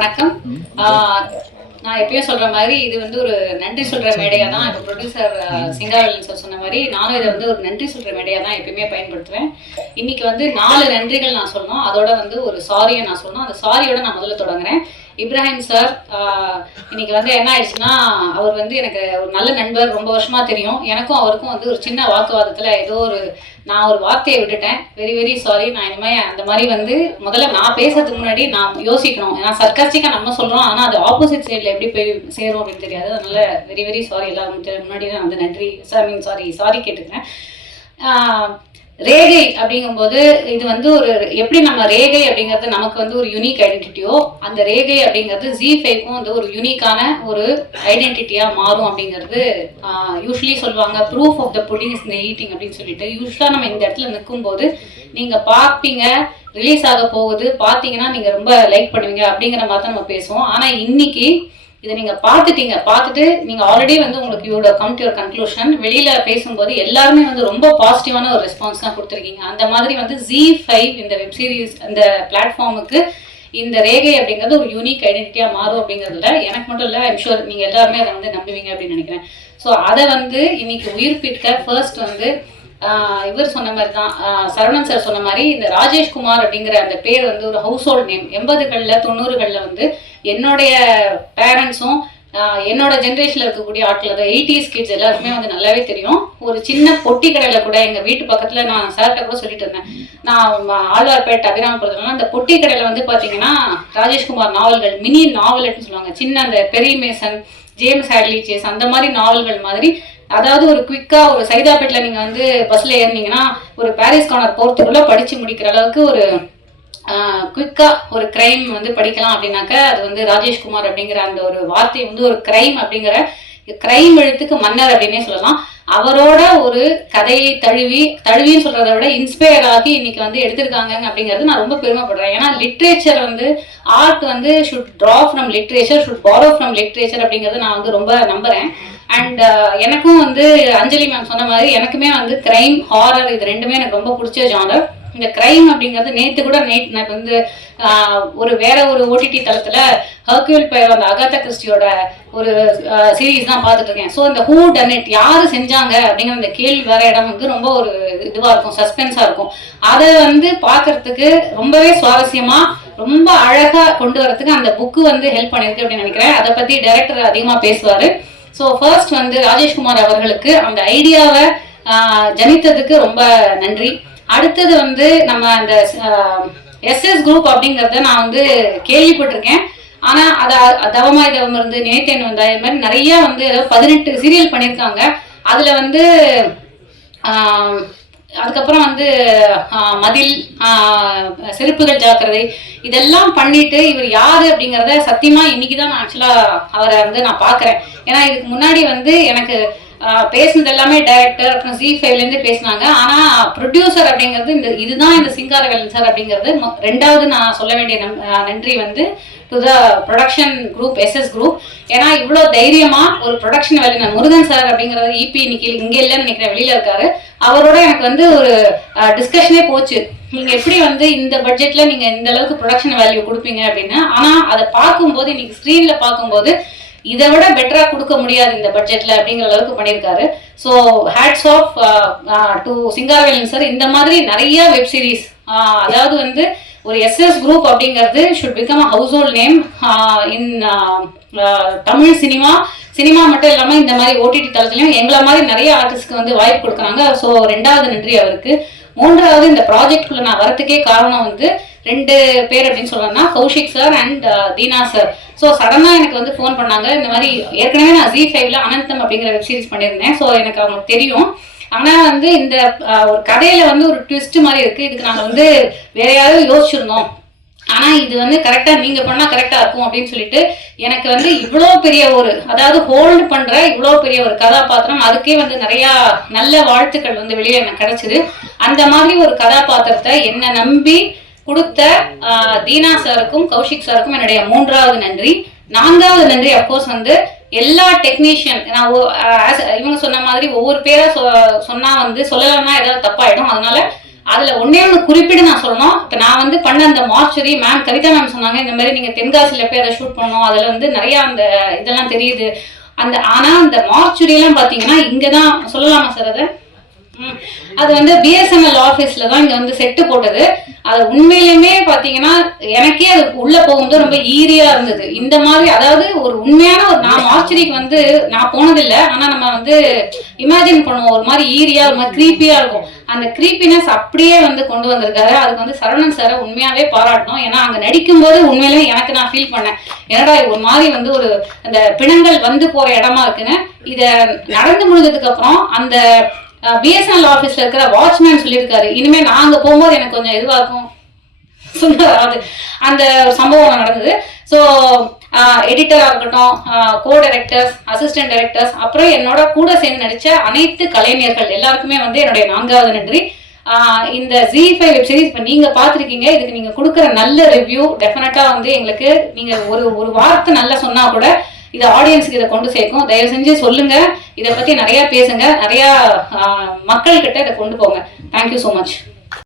வணக்கம். ஆஹ் நான் எப்பயும் சொல்ற மாதிரி இது வந்து ஒரு நன்றி சொல்ற மேடையா தான் இப்போ ப்ரொடியூசர் சிங்காரவலன் சார் சொன்ன மாதிரி நானும் இதை வந்து ஒரு நன்றி சொல்ற மேடையா தான் எப்பயுமே பயன்படுத்துவேன். இன்னைக்கு வந்து நாலு நன்றிகள் நான் சொல்லணும். அதோட வந்து ஒரு சாரியை நான் சொல்லணும். அந்த சாரியோட நான் முதல்ல தொடங்குறேன். இப்ராஹிம் சார் இன்னைக்கு வந்து என்ன ஆயிடுச்சுன்னா அவர் வந்து எனக்கு ஒரு நல்ல நண்பர் ரொம்ப வருஷமா தெரியும். எனக்கும் அவருக்கும் வந்து ஒரு சின்ன வாக்குவாதத்துல ஏதோ ஒரு நான் ஒரு வார்த்தையை விட்டுட்டேன். வெரி வெரி சாரி நான் இனிமே அந்த மாதிரி வந்து முதல்ல நான் பேசுறதுக்கு முன்னாடி நான் யோசிக்கணும். ஏன்னா சர்க்காஸ்டிக்காக நம்ம சொல்கிறோம் ஆனால் அது ஆப்போசிட் சைடில் எப்படி போய் சேரும் அப்படின்னு தெரியாது. அதனால வெரி வெரி சாரி எல்லாம் முன்னாடி நான் வந்து நன்றி. சார் மீன் சாரி சாரி கேட்டுக்கிறேன். ரேகை அப்படிங்கும்போது இது வந்து ஒரு எப்படி நம்ம ரேகை அப்படிங்கிறது நமக்கு வந்து ஒரு யூனிக் ஐடென்டிட்டியோ அந்த ரேகை அப்படிங்கிறது ஜி ஃபைவ்க்கும் வந்து ஒரு யூனிக்கான ஒரு ஐடென்டிட்டியாக மாறும் அப்படிங்கிறது யூஸ்வலி சொல்லுவாங்க. Proof of the pudding is in the eating அப்படின்னு சொல்லிட்டு. யூஸ்வலாக நம்ம இந்த இடத்துல நிற்கும்போது நீங்கள் பார்ப்பீங்க ரிலீஸ் ஆக போகுது. பார்த்தீங்கன்னா நீங்கள் ரொம்ப லைக் பண்ணுவீங்க அப்படிங்கிற மாதிரி தான் நம்ம பேசுவோம். ஆனால் இன்னைக்கு இதை நீங்க பார்த்துட்டீங்க. பார்த்துட்டு நீங்க ஆல்ரெடி வந்து உங்களுக்கு யூட கம் டு கன்க்ளூஷன் வெளியில பேசும்போது எல்லாருமே வந்து ரொம்ப பாசிட்டிவான ஒரு ரெஸ்பான்ஸ் தான் கொடுத்துருக்கீங்க. அந்த மாதிரி வந்து ஜி ஃபைவ் இந்த வெப் சீரிஸ் அந்த பிளாட்ஃபார்முக்கு இந்த ரேகை அப்படிங்கிறது ஒரு யூனிக் ஐடென்டிட்டியா மாறும் அப்படிங்கிறதுல எனக்கு மட்டும் இல்லை ஐம் ஷூர் நீங்க எல்லாருமே அதை வந்து நம்புவீங்க அப்படின்னு நினைக்கிறேன். ஸோ அதை வந்து இன்னைக்கு உயிர்ப்பிக்க ஃபர்ஸ்ட் வந்து இவர் சொன்ன மாதிரி தான் சரவணன் சார் சொன்ன மாதிரி இந்த ராஜேஷ்குமார் அப்படிங்கிற அந்த பேர் வந்து ஒரு ஹவுஸ் ஹோல்ட் நேம் எண்பதுகளில் தொண்ணூறுகளில் வந்து என்னுடைய பேரண்ட்ஸும் என்னோட ஜென்ரேஷனில் இருக்கக்கூடிய ஆட்கள் அதாவது எயிட்டிஸ் கிட்ஸ் எல்லாருக்குமே வந்து நல்லாவே தெரியும். ஒரு சின்ன பொட்டி கடையில் கூட எங்கள் வீட்டு பக்கத்தில் நான் சார்கிட்ட கூட சொல்லிட்டு இருந்தேன். நான் ஆழ்வார்பேட் ஆழ்வார்பேட்டை அபிராமபுரத்துலாம் அந்த பொட்டி கடையில் வந்து பார்த்தீங்கன்னா ராஜேஷ்குமார் நாவல்கள் மினி நாவல்னு சொல்லுவாங்க. சின்ன அந்த பெரிய மேசன் ஜேம்ஸ் ஹேட்லி சேஸ் அந்த மாதிரி நாவல்கள் மாதிரி அதாவது ஒரு குயிக்கா ஒரு சைதாப்பேட்டில் நீங்க வந்து பஸ்ல ஏறினீங்கன்னா ஒரு பாரிஸ் கார்னர் போறதுக்குள்ள படிச்சு முடிக்கிற அளவுக்கு ஒரு குயிக்காக ஒரு கிரைம் வந்து படிக்கலாம் அப்படின்னாக்க அது வந்து ராஜேஷ்குமார் அப்படிங்கிற அந்த ஒரு வார்த்தை வந்து ஒரு கிரைம் அப்படிங்கிற கிரைம் எழுத்துக்கு மன்னர் அப்படின்னே சொல்லலாம். அவரோட ஒரு கதையை தழுவி தழுவின்னு சொல்றதை விட இன்ஸ்பயர் ஆகி இன்னைக்கு வந்து எடுத்திருக்காங்க அப்படிங்கிறது நான் ரொம்ப பெருமைப்படுறேன். ஏன்னா லிட்ரேச்சர் வந்து ஆர்ட் வந்து should draw from literature should borrow from literature அப்படிங்கிறது நான் வந்து ரொம்ப நம்புறேன். அண்ட் uh, எனக்கும் வந்து அஞ்சலி மேம் சொன்ன மாதிரி எனக்குமே வந்து கிரைம் ஹாரர் இது ரெண்டுமே எனக்கு ரொம்ப பிடிச்ச ஜானர் இந்த கிரைம் அப்படிங்கிறது நேற்று கூட நேட் நான் வந்து ஒரு வேற ஒரு ஓடிடி தளத்துல ஹர்க்யூல் பெயர் அந்த அகாத்தா கிறிஸ்டியோட ஒரு சீரீஸ் தான் பார்த்துட்டு இருக்கேன். ஸோ இந்த ஹூ டன் இட் யார் செஞ்சாங்க அப்படிங்கிற அந்த கேள்வி வர இடம் வந்து ரொம்ப ஒரு இதுவாக இருக்கும் சஸ்பென்ஸாக இருக்கும். அதை வந்து பார்க்கறதுக்கு ரொம்பவே சுவாரஸ்யமா ரொம்ப அழகாக கொண்டு வரதுக்கு அந்த புக்கு வந்து ஹெல்ப் பண்ணியிருக்கு அப்படின்னு நினைக்கிறேன். அதை பற்றி டைரக்டர் அதிகமாக பேசுவார். ஸோ ஃபர்ஸ்ட் வந்து ராஜேஷ்குமார் அவர்களுக்கு அந்த ஐடியாவை ஜனித்ததுக்கு ரொம்ப நன்றி. அடுத்தது வந்து நம்ம அந்த எஸ்எஸ் குரூப் அப்படிங்கிறத நான் வந்து கேள்விப்பட்டிருக்கேன். ஆனா அத தவமா இருந்து நினைத்தேன் வந்தா இது மாதிரி நிறைய வந்து ஏதோ பதினெட்டு சீரியல் பண்ணியிருக்காங்க. அதுல வந்து அதுக்கப்புறம் வந்து மதில் செருப்புகள் ஜாக்கிரதை இதெல்லாம் பண்ணிட்டு இவர் யாரு அப்படிங்கிறத சத்தியமா இன்னைக்கு தான் நான் ஆக்சுவலா அவரை வந்து நான் பாக்குறேன் ஏன்னா இதுக்கு முன்னாடி வந்து எனக்கு பேசினது எல்லாமே டைரக்டர் அப்புறம் ஜி ஃபைவ்லேருந்து பேசினாங்க. ஆனால் ப்ரொடியூசர் அப்படிங்கிறது இந்த இதுதான் இந்த சிங்கார வேலன் சார் அப்படிங்கிறது ரெண்டாவது நான் சொல்ல வேண்டிய நம்- நன்றி வந்து to the production group SS group ஏன்னா இவ்வளோ தைரியமாக ஒரு ப்ரொடக்ஷன் வேலை நான் முருகன் சார் அப்படிங்கிறது இபி இன்னைக்கு இங்கே இல்லைன்னு நினைக்கிறேன் வெளியில் இருக்காரு. அவரோட எனக்கு வந்து ஒரு டிஸ்கஷனே போச்சு. நீங்கள் எப்படி வந்து இந்த பட்ஜெட்டில் நீங்கள் இந்த அளவுக்கு ப்ரொடக்ஷன் வேல்யூ கொடுப்பீங்க அப்படின்னு. ஆனால் அதை பார்க்கும்போது இன்னைக்கு ஸ்க்ரீனில் பார்க்கும்போது இதை விட பெட்டரா கொடுக்க முடியாது இந்த பட்ஜெட்ல அப்படிங்கிற அளவுக்கு பண்ணியிருக்காரு. So hats off to Singaravelan sir இந்த மாதிரி நிறைய வெப் சீரிஸ் uh, அதாவது வந்து ஒரு எஸ்எஸ் குரூப் அப்படிங்கிறது should become a household name in Tamil cinema cinema மட்டும் இல்லாமல் இந்த மாதிரி ஓடிடி தளத்துலையும் எங்களை மாதிரி நிறைய ஆர்டிஸ்ட்க்கு வந்து வாய்ப்பு கொடுக்குறாங்க. ஸோ ரெண்டாவது நன்றி அவருக்கு. மூன்றாவது இந்த ப்ராஜெக்ட்குள்ள நான் வரத்துக்கே காரணம் வந்து ரெண்டு பேர் அப்படின்னு சொல்லணும்னா Kaushik sir and uh, Deena sir so சடனாக எனக்கு வந்து ஃபோன் பண்ணாங்க. இந்த மாதிரி ஏற்கனவே நான் ஜி ஃபைவ்ல அனந்தம் அப்படிங்கிற வெப் சீரிஸ் பண்ணியிருந்தேன். ஸோ எனக்கு அவங்களுக்கு தெரியும். ஆனால் வந்து இந்த uh, ஒரு கதையில வந்து ஒரு ட்விஸ்ட் மாதிரி இருக்கு. இதுக்கு நாங்கள் வந்து வேற யாரும் யோசிச்சிருந்தோம். ஆனால் இது வந்து கரெக்டாக நீங்கள் பண்ணால் கரெக்டாக இருக்கும் அப்படின்னு சொல்லிட்டு எனக்கு வந்து இவ்வளோ பெரிய ஒரு அதாவது ஹோல்டு பண்ணுற இவ்வளோ பெரிய ஒரு கதாபாத்திரம் அதுக்கே வந்து நிறையா நல்ல வாழ்த்துக்கள் வந்து வெளியே எனக்கு கிடச்சிது. அந்த மாதிரி ஒரு கதாபாத்திரத்தை என்னை நம்பி கொடுத்த தீனா சாருக்கும் கௌஷிக் சாருக்கும் என்னுடைய மூன்றாவது நன்றி. நான்காவது நன்றி அப்கோர்ஸ் வந்து எல்லா டெக்னீஷியன் நான் இவங்க சொன்ன மாதிரி ஒவ்வொரு பேரா சொ- சொன்னா வந்து சொல்லலன்னா ஏதாவது தப்பாயிடும். அதனால அதுல ஒன்னே ஒன்று குறிப்பிட்டு நான் சொல்லணும். இப்போ நான் வந்து பண்ண அந்த மார்ச்சரி மேம் கவிதா மேம் சொன்னாங்க இந்த மாதிரி நீங்க தென்காசியில போய் அதை ஷூட் பண்ணோம் அதுல வந்து நிறைய அந்த இதெல்லாம் தெரியுது. அந்த ஆனா அந்த மார்ச்சுரி எல்லாம் பாத்தீங்கன்னா இங்கதான் சொல்லலாமா சார் அதை? அது வந்து பிஎஸ்என்எல் ஆஃபீஸ்ல தான் இங்க வந்து செட்டு போட்டது. அது உண்மையிலுமே பாத்தீங்கன்னா எனக்கே அது உள்ள போகும்போது ரொம்ப ஈரியா இருந்தது. இந்த மாதிரி அதாவது ஒரு உண்மையான ஒரு நான் ஆச்சரிக்கு வந்து நான் போனதில்லை. ஆனா நம்ம வந்து இமேஜின் பண்ணுவோம். ஒரு மாதிரி ஈரியா ஒரு மாதிரி creepy-ஆ இருக்கும். அந்த creepiness அப்படியே வந்து கொண்டு வந்திருக்காரு. அதுக்கு வந்து சரவணன் சாரை உண்மையாவே பாராட்டணும். ஏன்னா அங்க நடிக்கும்போது உண்மையிலே எனக்கு நான் ஃபீல் பண்ணேன். என்னடா ஒரு மாதிரி வந்து ஒரு அந்த பிணங்கள் வந்து போற இடமா இருக்குன்னு. இத நடந்து முடிஞ்சதுக்கு அப்புறம் அந்த பிஎஸ்என்எல் ஆஃபீஸில் இருக்கிற வாட்ச்மேன் சொல்லியிருக்காரு. இனிமேல் நாங்கள் போகும்போது எனக்கு கொஞ்சம் இதுவாக இருக்கும். சொன்னாரு. அது அந்த சம்பவம் நடந்தது. ஸோ எடிட்டராக இருக்கட்டும் கோ டைரக்டர்ஸ் அசிஸ்டன்ட் டைரக்டர்ஸ் அப்புறம் என்னோட கூட சேர்ந்து நடிச்ச அனைத்து கலைஞர்கள் எல்லாருக்குமே வந்து என்னுடைய நான்காவது நன்றி. இந்த ஜி ஃபைவ் வெப் சீரிஸ் இப்போ நீங்கள் பார்த்துருக்கீங்க. இதுக்கு நீங்கள் கொடுக்குற நல்ல ரிவ்யூ டெஃபினட்டாக வந்து எங்களுக்கு நீங்கள் ஒரு ஒரு வார்த்தை நல்லா சொன்னால் கூட இது ஆடியன்ஸுக்கு இதை கொண்டு சேர்க்கும். தயவு செஞ்சு சொல்லுங்க. இதை பற்றி நிறைய பேசுங்க. நிறையா மக்கள்கிட்ட இதை கொண்டு போங்க. Thank you so much